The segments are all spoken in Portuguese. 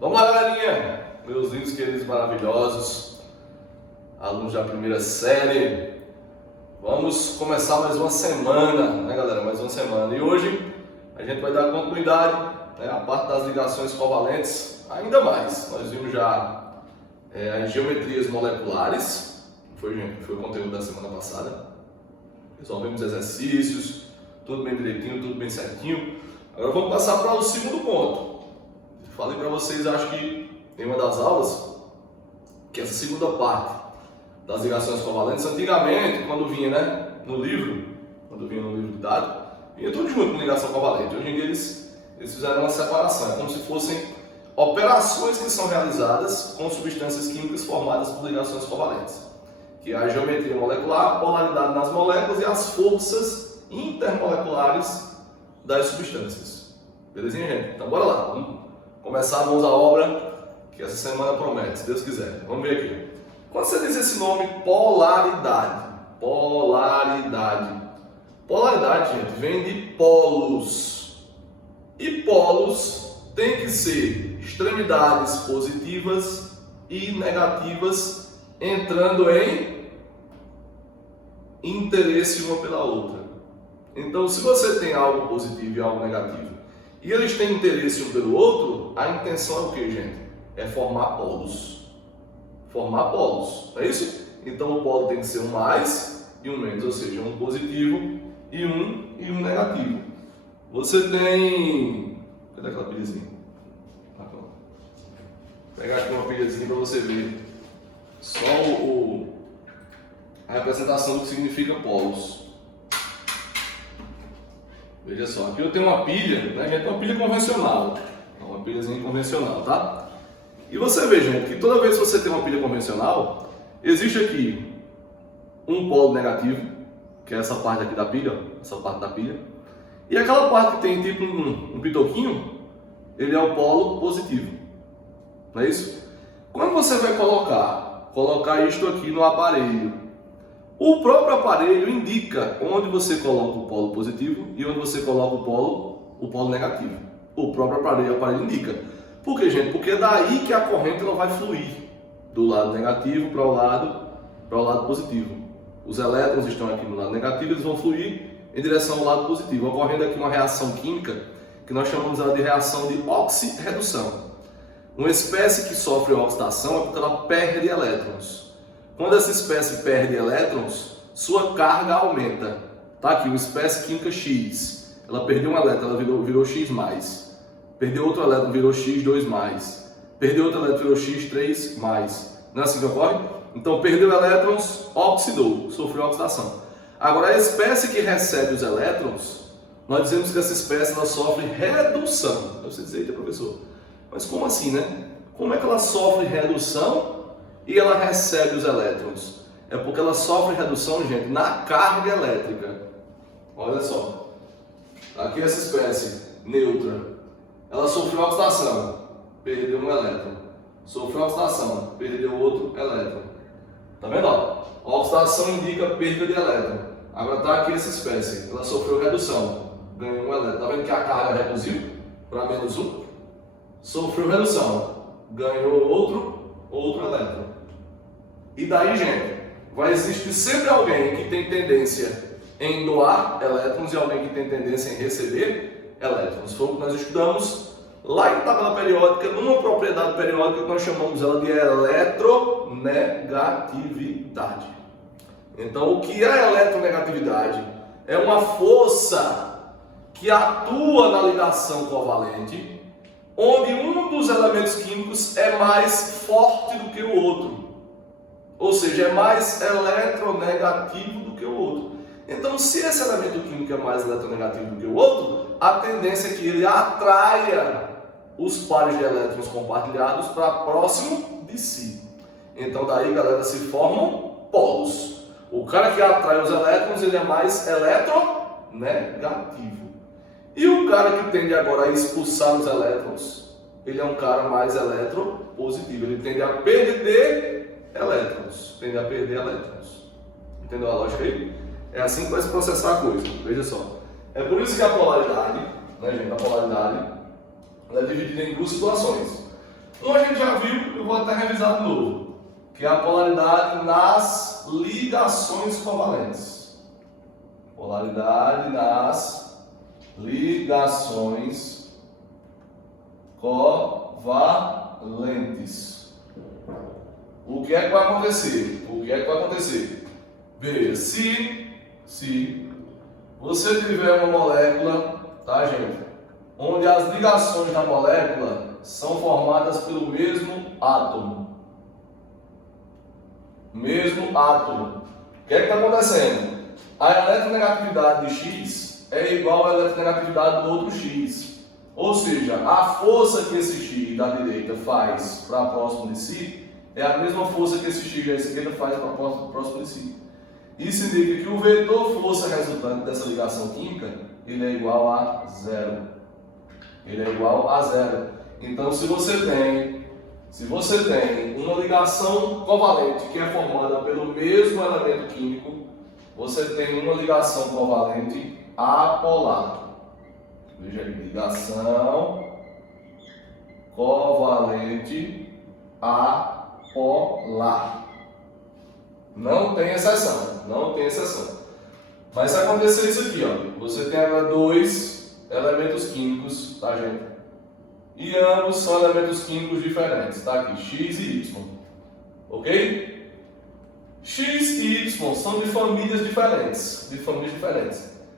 Vamos lá, galerinha, meus lindos, queridos, maravilhosos, alunos da primeira série. Vamos começar mais uma semana, né, galera? Mais uma semana. E hoje a gente vai dar continuidade, né, à parte das ligações covalentes, ainda mais. Nós vimos já as geometrias moleculares, foi o conteúdo da semana passada. Resolvemos exercícios, tudo bem direitinho, tudo bem certinho. Agora vamos passar para o segundo ponto. Falei para vocês, acho que em uma das aulas, que essa segunda parte das ligações covalentes, antigamente, quando vinha, né, no livro didático, vinha tudo junto com ligação covalente. Hoje em dia eles fizeram uma separação, é como se fossem operações que são realizadas com substâncias químicas formadas por ligações covalentes, que é a geometria molecular, a polaridade nas moléculas e as forças intermoleculares das substâncias. Belezinha, gente? Então bora lá, vamos começarmos a obra que essa semana promete, se Deus quiser. Vamos ver aqui. Quando você diz esse nome, polaridade, gente, vem de polos. E polos tem que ser extremidades positivas e negativas entrando em interesse uma pela outra. Então, se você tem algo positivo e algo negativo, e eles têm interesse um pelo outro, a intenção é o que, gente? É formar polos. Formar polos, não é isso? Então o polo tem que ser um mais e um menos, ou seja, um positivo e um negativo. Você tem... Cadê aquela pilhazinha? Vou pegar aqui uma pilhazinha para você ver só a representação do que significa polos. Veja só, aqui eu tenho uma pilha, né, gente? Uma pilha convencional, uma pilhazinha convencional, tá? E você vê, gente, que toda vez que você tem uma pilha convencional, existe aqui um polo negativo, que é essa parte aqui da pilha, essa parte da pilha, e aquela parte que tem tipo um pitoquinho, ele é o polo positivo, não é isso? Quando você vai colocar isto aqui no aparelho, o próprio aparelho indica onde você coloca o polo positivo e onde você coloca o polo negativo. O próprio aparelho indica. Por quê, gente? Porque é daí que a corrente ela vai fluir do lado negativo para o lado positivo. Os elétrons estão aqui no lado negativo, eles vão fluir em direção ao lado positivo, ocorrendo aqui uma reação química que nós chamamos ela de reação de oxirredução. Uma espécie que sofre oxidação é porque ela perde elétrons. Quando essa espécie perde elétrons, sua carga aumenta. Tá aqui, uma espécie química X. Ela perdeu um elétron, ela virou X+. Perdeu outro elétron, virou X2+. Perdeu outro elétron, virou X3+. Não é assim que ocorre? Então, perdeu elétrons, oxidou, sofreu oxidação. Agora, a espécie que recebe os elétrons, nós dizemos que essa espécie ela sofre redução. Você diz, eita, professor, mas como assim, né? Como é que ela sofre redução e ela recebe os elétrons? É porque ela sofre redução, gente, na carga elétrica. Olha só. Aqui essa espécie neutra, ela sofreu oxidação, perdeu um elétron. Sofreu oxidação, perdeu outro elétron. Tá vendo? A oxidação indica perda de elétron. Agora está aqui essa espécie, ela sofreu redução, ganhou um elétron. Tá vendo que a carga reduziu para -1? Sofreu redução, ganhou outro elétron. E daí, gente, vai existir sempre alguém que tem tendência em doar elétrons e alguém que tem tendência em receber elétrons. Foi o que nós estudamos lá em tabela periódica, numa propriedade periódica que nós chamamos ela de eletronegatividade. Então, o que é eletronegatividade? É uma força que atua na ligação covalente, onde um dos elementos químicos é mais forte do que o outro. Ou seja, é mais eletronegativo do que o outro. Então, se esse elemento químico é mais eletronegativo do que o outro, a tendência é que ele atraia os pares de elétrons compartilhados para próximo de si. Então, daí, galera, se formam polos. O cara que atrai os elétrons, ele é mais eletronegativo. E o cara que tende agora a expulsar os elétrons, ele é um cara mais eletropositivo. Ele tende a perder elétrons. Entendeu a lógica aí? É assim que vai se processar a coisa. Veja só. É por isso que a polaridade, né, gente? A polaridade ela é dividida em duas situações. Um a gente já viu, eu vou até revisar de novo, que é a polaridade nas ligações covalentes. Polaridade nas ligações covalentes. O que é que vai acontecer? Veja, se você tiver uma molécula, tá, gente? Onde as ligações da molécula são formadas pelo mesmo átomo. O que é que está acontecendo? A eletronegatividade de X é igual à eletronegatividade do outro X. Ou seja, a força que esse X da direita faz para próximo de si é a mesma força que esse X da esquerda faz para próximo de si. Isso indica que o vetor força resultante dessa ligação química ele é igual a zero. Então, se você tem uma ligação covalente que é formada pelo mesmo elemento químico, você tem uma ligação covalente apolar. Veja aí, ligação covalente apolar. Não tem exceção. Mas se acontecer isso aqui, ó, você tem agora dois elementos químicos, tá, gente? E ambos são elementos químicos diferentes, tá aqui, X e Y, ok? X e Y são de famílias diferentes,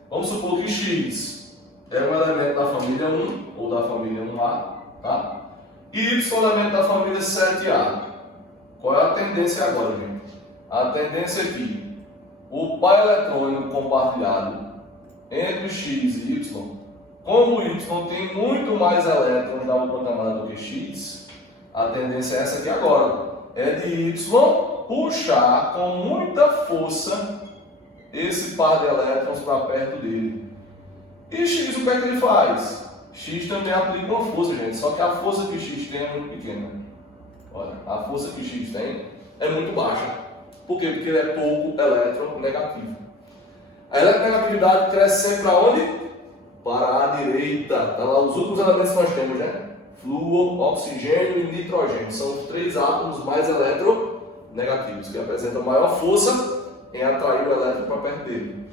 Vamos supor que X é um elemento da família 1 ou da família 1A, tá? E Y é um elemento da família 7A. Qual é a tendência agora, gente? A tendência é que o par eletrônico compartilhado entre X e Y, como o Y tem muito mais elétrons da outra camada do que X, a tendência é essa aqui agora. É de Y puxar com muita força esse par de elétrons para perto dele. E X, o que é que ele faz? X também aplica uma força, gente, só que a força que X tem é muito pequena. Olha, a força que X tem é muito baixa. Por quê? Porque ele é pouco eletronegativo. A eletronegatividade cresce sempre para onde? Para a direita. Tá lá os últimos elementos que nós temos, né? Flúor, oxigênio e nitrogênio. São os três átomos mais eletronegativos, que apresentam maior força em atrair o elétron para perto dele.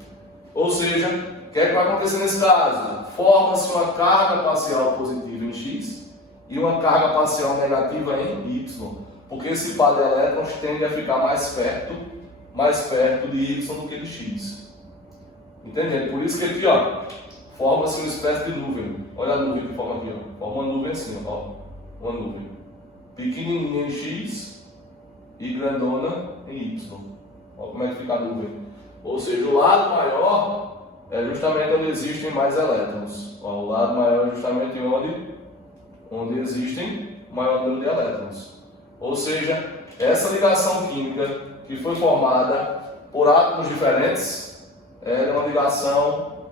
Ou seja, o que é que vai acontecer nesse caso? Forma-se uma carga parcial positiva em X e uma carga parcial negativa em Y. Porque esse par de elétrons tende a ficar mais perto de Y do que de X. Entendendo? Por isso que aqui, ó, forma-se uma espécie de nuvem. Olha a nuvem que forma aqui, ó. Forma uma nuvem assim, ó. Uma nuvem. Pequenininha em X e grandona em Y. Olha como é que fica a nuvem. Ou seja, o lado maior é justamente onde existem mais elétrons. Ó, o lado maior é justamente onde existem maior número de elétrons. Ou seja, essa ligação química que foi formada por átomos diferentes é uma ligação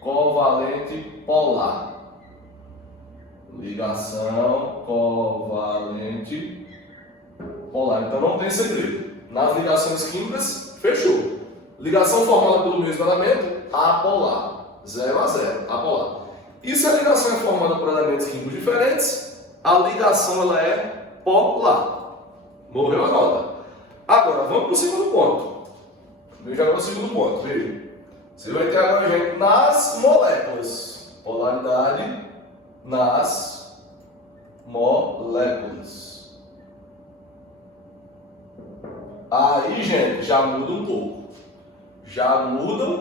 covalente polar. Ligação covalente polar. Então não tem segredo. Nas ligações químicas, fechou. Ligação formada pelo mesmo elemento, apolar. 0 a 0, apolar. E se a ligação é formada por elementos químicos diferentes, a ligação ela é polar. Morreu a nota. Agora, vamos para o segundo ponto. Veja agora o segundo ponto. Veja. Você vai ter agora, gente, nas moléculas. Polaridade nas moléculas. Aí, gente, já muda um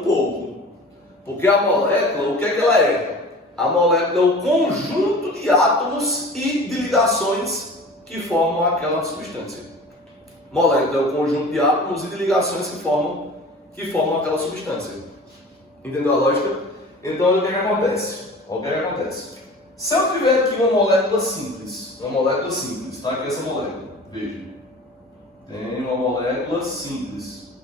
pouco. Porque a molécula, o que é que ela é? A molécula é o conjunto de átomos e de ligações que formam aquela substância. Molécula é o conjunto de átomos e de ligações que formam aquela substância. Entendeu a lógica? Então, olha o que acontece. Se eu tiver aqui uma molécula simples, tá? Aqui essa molécula, veja. Tem uma molécula simples.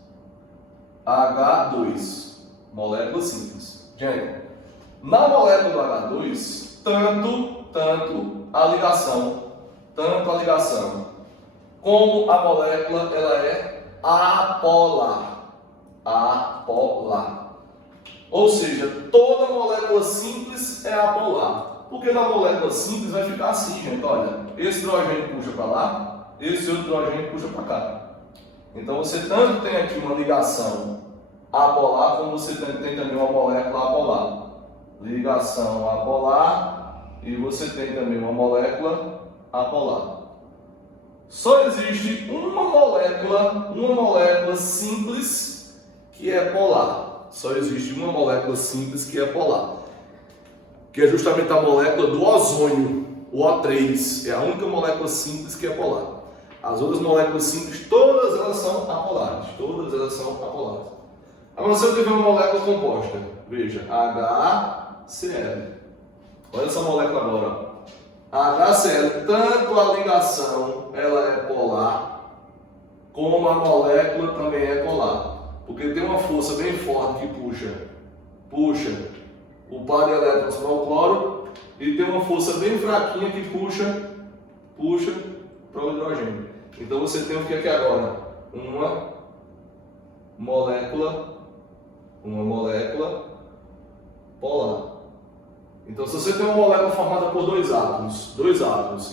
H2. Molécula simples. Gente, na molécula H2, tanto a ligação como a molécula ela é apolar. Ou seja, toda molécula simples é apolar. Porque na molécula simples vai ficar assim, gente, olha, esse hidrogênio puxa para lá, esse outro hidrogênio puxa para cá. Então você tanto tem aqui uma ligação apolar, como você tem também uma molécula apolar. Ligação apolar e você tem também uma molécula apolar. Só existe uma molécula simples que é polar. Só existe uma molécula simples que é polar, que é justamente a molécula do ozônio, o O3. É a única molécula simples que é polar. As outras moléculas simples, todas elas são apolares. Todas elas são apolares. Agora, se eu tiver uma molécula composta, veja, HCl. Olha essa molécula agora. HCl, tanto a ligação ela é polar, como a molécula também é polar. Porque tem uma força bem forte que puxa o par de elétrons para o cloro, e tem uma força bem fraquinha que puxa para o hidrogênio. Então você tem o que aqui agora? Uma molécula polar. Então, se você tem uma molécula formada por dois átomos,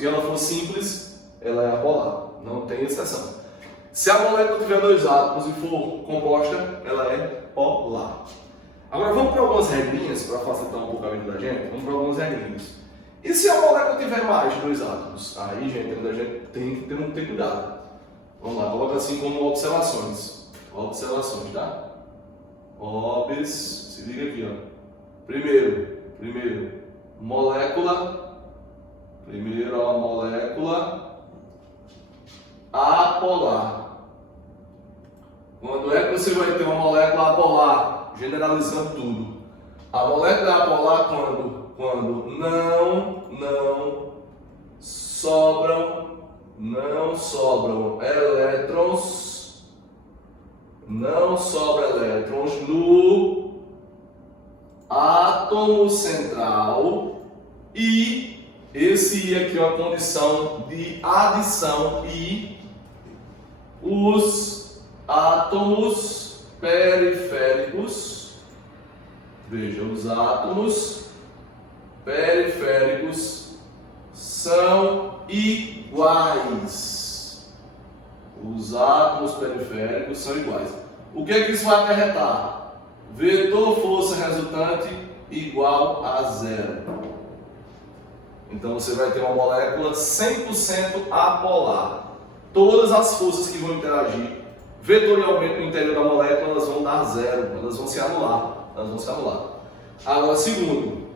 e ela for simples, ela é apolar, não tem exceção. Se a molécula tiver dois átomos e for composta, ela é polar. Agora vamos para algumas regrinhas para facilitar um pouco a vida da gente. Vamos para algumas regrinhas. E se a molécula tiver mais de dois átomos? Aí, gente, a gente tem que ter cuidado. Vamos lá, coloca assim como observações. Observações, tá? Se liga aqui, ó. Primeiro, molécula apolar. Quando é que você vai ter uma molécula apolar? Generalizando tudo. A molécula apolar quando não sobram elétrons, não sobra elétrons no átomo central, e esse aqui é a condição de adição, e os átomos periféricos, veja, os átomos periféricos são iguais. Os átomos periféricos são iguais. O que é que isso vai acarretar? Vetor força resultante igual a zero. Então você vai ter uma molécula 100% apolar. Todas as forças que vão interagir vetorialmente no interior da molécula, elas vão dar zero, elas vão se anular. Agora, segundo,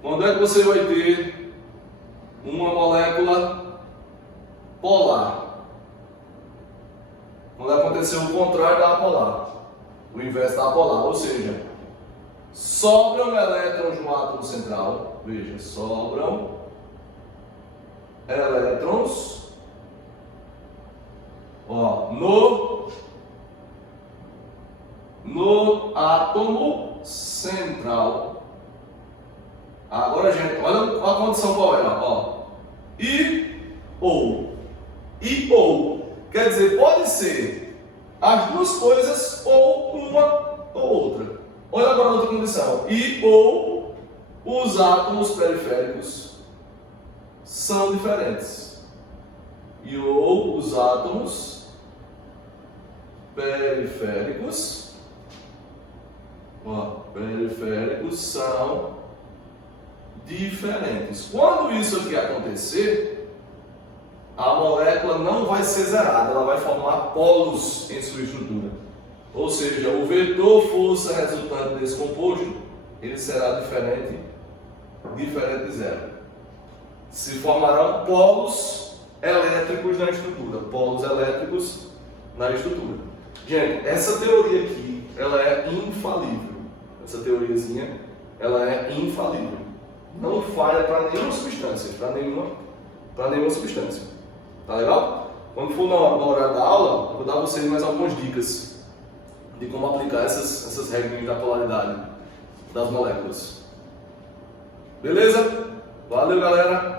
quando é que você vai ter uma molécula polar? Quando acontecer o contrário da apolar, o inverso da apolar, ou seja, sobram elétrons no átomo central, veja, sobram elétrons no átomo central. Agora, gente, olha a condição qual é, e ou. Quer dizer, pode ser as duas coisas ou uma ou outra. Olha agora a outra condição. E ou os átomos periféricos são diferentes. E ou os átomos periféricos são diferentes. Quando isso aqui acontecer, a molécula não vai ser zerada, ela vai formar polos em sua estrutura. Ou seja, o vetor força resultante desse composto, ele será diferente de zero. Se formarão polos elétricos na estrutura. Gente, essa teoria aqui, ela é infalível. Essa teoriazinha, ela é infalível. Não falha para nenhuma substância, Tá legal? Quando for na hora da aula, eu vou dar a vocês mais algumas dicas de como aplicar essas regras da polaridade das moléculas. Beleza? Valeu, galera!